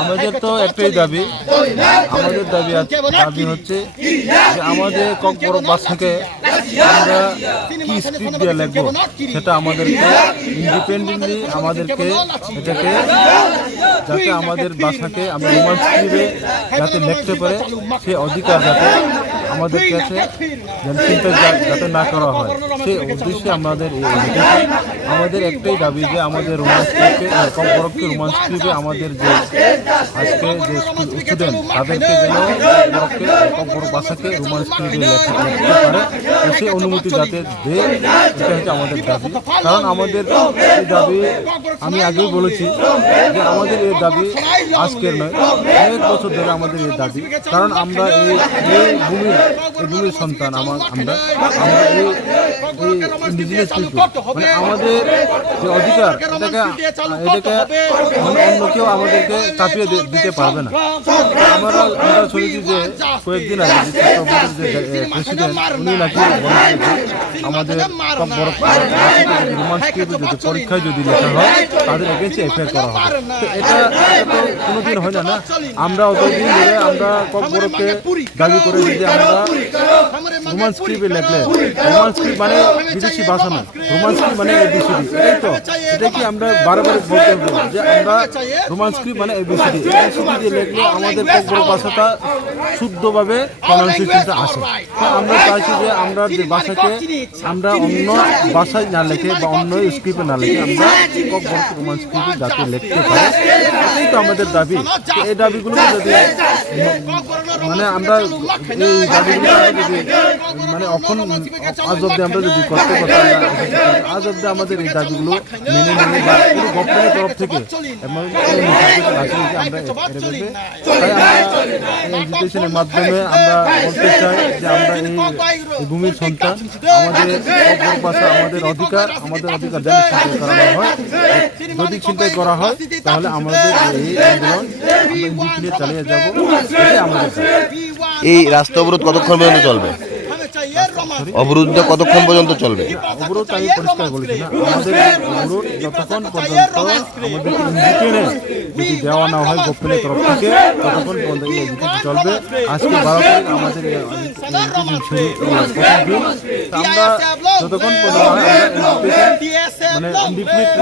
আমাদের তো একটাই দাবি, আমাদের দাবি হচ্ছে যে আমাদের ককবরক ভাষাকে আমরা কি স্ক্রিপ্ট দিয়ে লিখবো সেটা আমাদেরকে ইন্ডিপেন্ডেন্টলি আমাদেরকে এটাকে যাতে আমাদের ভাষাকে আমরা রোমান স্ক্রিপ্টে যাতে লিখতে পারে সে অধিকার যাতে আমাদের কাছে চিন্তা যাতে না করা হয় সেই উদ্দেশ্যে আমাদের একটাই দাবি যে আমাদের রোমান স্ক্রিপ্টে ককবরককে রোমান স্ক্রিপ্টে আমাদের যে আজকে যে স্টুডেন্ট তাদেরকে যেন ককবরক ভাষাকে রোমান স্ক্রিপ্টে লিখতে পারে সেই অনুমতি যাতে দেয় এটা হচ্ছে আমাদের দাবি। কারণ আমাদের এই দাবি আমি আগেই বলেছি যে আমাদের এই দাবি আজকের নয়, অনেক বছর ধরে আমাদের এই দাবি। কারণ আমরা এই ভূমির সন্তান, আমরা এই ইন্ডিজিনাস পিপল, মানে আমাদের যে অধিকার এটাকে অন্য কেউ আমাদেরকে চাপিয়ে দিতে পারবে না। আমরা শুনেছি যে কয়েকদিন আগে যে প্রেসিডেন্ট উনি নাকি আমাদের রোমান স্ক্রিপ্টে যদি পরীক্ষায় যদি লেখা হয় তাদের এগেন্সে এফআইআর করা হবে। তো এটা তো কোনোদিন হয় না। আমরা অতদিন ধরে আমরা ককবরককে দাবি করে যে আমরা রোমান স্ক্রিপ্টে লেখলে, রোমান স্ক্রিপ্ট মানে বিদেশি ভাষা না, রোমান স্ক্রিপ্ট মানে এবিসিডি, এটাই তো। এটা কি আমরা বারবার বলতে হবে যে আমরা রোমান স্ক্রিপ্ট মানে এবিসিডি দিয়ে লিখলে আমাদের ককবরক ভাষাটা শুদ্ধভাবে প্রনাউন্সিয়েশনটা আসে। তো আমরা চাইছি যে আমরা যে ভাষাকে আমরা অন্য ভাষায় না লিখে বা অন্য স্ক্রিপ্টে না লিখে আমরা ককবরক রোমান স্ক্রিপ্টে যাতে লিখতে পারি, এটাই তো আমাদের দাবি। এই দাবিগুলো যদি মানে আমরা এই দাবিগুলো যদি মানে আজ অব্দি আমরা যদি করতে আজ অব্দি আমাদের এই দাবিগুলো মেনে নিয়ে বা গভর্নমেন্টের তরফ থেকে আমরা তাই আমরা এডুকেশনের মাধ্যমে আমরা বলতে চাই যে আমরা এই ভূমির সন্তান, আমাদের ভাষা আমাদের অধিকার যদি চিন্তাই করা হয় তাহলে আমাদের এই আন্দোলন আমরা চালিয়ে যাব। এই রাস্তা অবরোধ কতক্ষণ পর্যন্ত চলবে? অবরোধটা কতক্ষণ পর্যন্ত চলবে? অবরোধ আমি পরিষ্কার বলেছি না, আমাদের অবরোধ যতক্ষণ পর্যন্ত আমাদেরকে যদি দেওয়া না হয় গভর্নমেন্টের তরফ থেকে ততক্ষণ পর্যন্ত এই এডুকেশন চলবে। আজকে 12 তারিখ আমাদের আমরা যতক্ষণ পর্যন্ত মানে ইন্ডিপেন্ডেন্ট